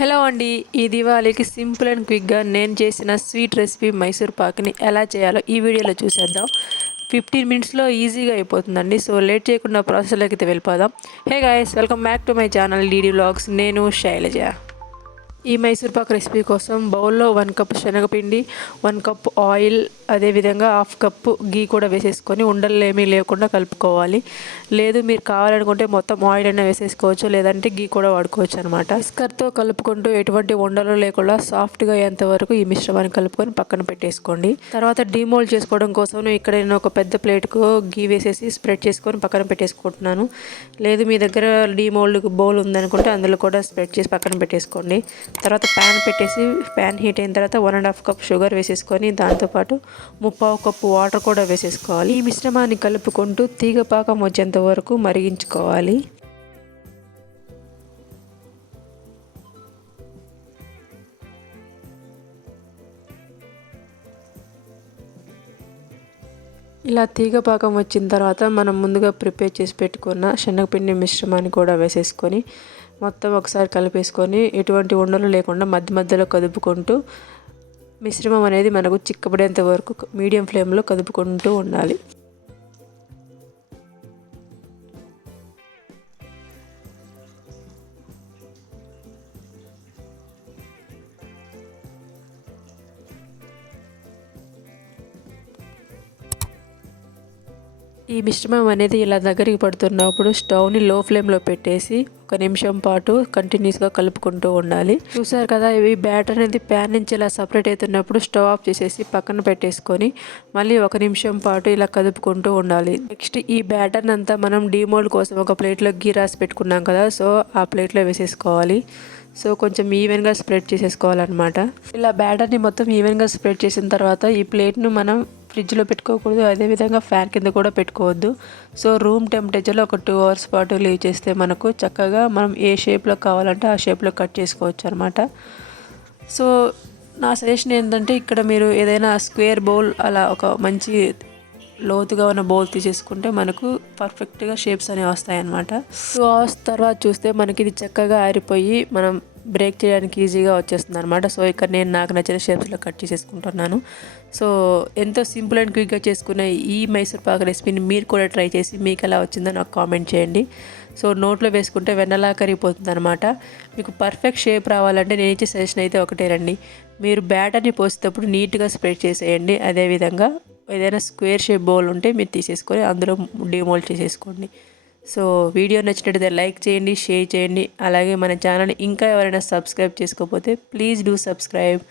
Hello అండి ఈ దివాళీకి simple and క్విక్గా నేను చేసిన స్వీట్ రెసిపీ మైసూర్ పాక్ని ఎలా చేయాలో ఈ వీడియోలో చూసేద్దాం. ఫిఫ్టీన్ మినిట్స్లో ఈజీగా అయిపోతుందండి సో లేట్ చేయకుండా ప్రాసెస్లోకి అయితే వెళ్ళిపోదాం. Hey guys welcome back to my channel DD vlogs. నేను శైలజ. ఈ మైసూర్పాక్ రెసిపీ కోసం బౌల్లో వన్ కప్ శనగపిండి వన్ కప్ ఆయిల్ అదేవిధంగా హాఫ్ కప్పు గీ కూడా వేసేసుకొని ఉండలేమీ ఏమీ లేకుండా కలుపుకోవాలి. లేదు మీరు కావాలనుకుంటే మొత్తం ఆయిల్ అయినా వేసేసుకోవచ్చు లేదంటే గీ కూడా వాడుకోవచ్చు అనమాట స్కర్తో కలుపుకుంటూ ఎటువంటి ఉండలు లేకుండా సాఫ్ట్గా అయ్యేంతవరకు ఈ మిశ్రమాన్ని కలుపుకొని పక్కన పెట్టేసుకోండి. తర్వాత డీమోల్డ్ చేసుకోవడం కోసం ఇక్కడ నేను ఒక పెద్ద ప్లేట్కు గీ వేసేసి స్ప్రెడ్ చేసుకొని పక్కన పెట్టేసుకుంటున్నాను. లేదు మీ దగ్గర డీమోల్డ్ బౌల్ ఉందనుకుంటే అందులో కూడా స్ప్రెడ్ చేసి పక్కన పెట్టేసుకోండి. తర్వాత ప్యాన్ పెట్టేసి ప్యాన్ హీట్ అయిన తర్వాత one and half cup sugar వేసేసుకొని దాంతోపాటు ముప్పావు కప్పు వాటర్ కూడా వేసేసుకోవాలి. ఈ మిశ్రమాన్ని కలుపుకుంటూ తీగ పాకం వచ్చేంత వరకు మరిగించుకోవాలి. ఇలా తీగ పాకం వచ్చిన తర్వాత మనం ముందుగా ప్రిపేర్ చేసి పెట్టుకున్న శనగపిండి మిశ్రమాన్ని కూడా వేసేసుకొని మొత్తం ఒకసారి కలిపేసుకొని ఎటువంటి ఉండలు లేకుండా మధ్య మధ్యలో కదుపుకుంటూ మిశ్రమం అనేది మనకు చిక్కబడేంత వరకు మీడియం ఫ్లేమ్లో కదుపుకుంటూ ఉండాలి. ఈ మిశ్రమం అనేది ఇలా దగ్గరికి పడుతున్నప్పుడు స్టవ్ని లో ఫ్లేమ్లో పెట్టేసి ఒక నిమిషం పాటు కంటిన్యూస్గా కలుపుకుంటూ ఉండాలి. చూసారు కదా ఇవి బ్యాటర్ అనేది ప్యాన్ నుంచి ఇలా సపరేట్ అవుతున్నప్పుడు స్టవ్ ఆఫ్ చేసేసి పక్కన పెట్టేసుకొని మళ్ళీ ఒక నిమిషం పాటు ఇలా కదుపుకుంటూ ఉండాలి. నెక్స్ట్ ఈ బ్యాటర్ని అంతా మనం డీమోల్డ్ కోసం ఒక ప్లేట్లో గీ రాసి పెట్టుకున్నాం కదా సో ఆ ప్లేట్లో వేసేసుకోవాలి. సో కొంచెం ఈవెన్గా స్ప్రెడ్ చేసేసుకోవాలన్నమాట. ఇలా బ్యాటర్ని మొత్తం ఈవెన్గా స్ప్రెడ్ చేసిన తర్వాత ఈ ప్లేట్ను మనం ఫ్రిడ్జ్లో పెట్టుకోకూడదు. అదేవిధంగా ఫ్యాన్ కింద కూడా పెట్టుకోవద్దు. సో రూమ్ టెంపరేచర్లో ఒక టూ అవర్స్ పాటు లీవ్ చేస్తే మనకు చక్కగా మనం ఏ షేప్లో కావాలంటే ఆ షేప్లో కట్ చేసుకోవచ్చు అనమాట సో నా సజెషన్ ఏంటంటే ఇక్కడ మీరు ఏదైనా స్క్వేర్ బౌల్ అలా ఒక మంచి లోతుగా ఉన్న బౌల్ తీసేసుకుంటే మనకు పర్ఫెక్ట్గా షేప్స్ అనేవి వస్తాయి అన్నమాట టూ అవర్స్ తర్వాత చూస్తే మనకి ఇది చక్కగా ఆరిపోయి మనం బ్రేక్ చేయడానికి ఈజీగా వచ్చేస్తుంది అనమాట సో ఇక్కడ నేను నాకు నచ్చిన షేప్స్లో కట్ చేసేసుకుంటున్నాను. సో ఎంతో సింపుల్ అండ్ క్విక్గా చేసుకునే ఈ మైసూర్ పాక్ రెసిపీని మీరు కూడా ట్రై చేసి మీకు ఎలా వచ్చిందో నాకు కామెంట్ చేయండి. సో నోట్లో వేసుకుంటే వెన్నలా కరిగిపోతుంది అనమాట మీకు పర్ఫెక్ట్ షేప్ రావాలంటే నేను ఇచ్చే సజెషన్ అయితే ఒకటే రండి. మీరు బ్యాటర్ని పోసేటప్పుడు నీట్గా స్ప్రెడ్ చేసేయండి. అదేవిధంగా ఏదైనా స్క్వేర్ షేప్ బౌల్ ఉంటే మీరు తీసేసుకొని అందులో డిమోల్డ్ చేసేసుకోండి. సో వీడియో నచ్చినట్టయితే లైక్ చేయండి షేర్ చేయండి. అలాగే మన ఛానల్ ఇంకా ఎవరైనా సబ్స్క్రైబ్ చేసుకోకపోతే ప్లీజ్ డూ సబ్స్క్రైబ్.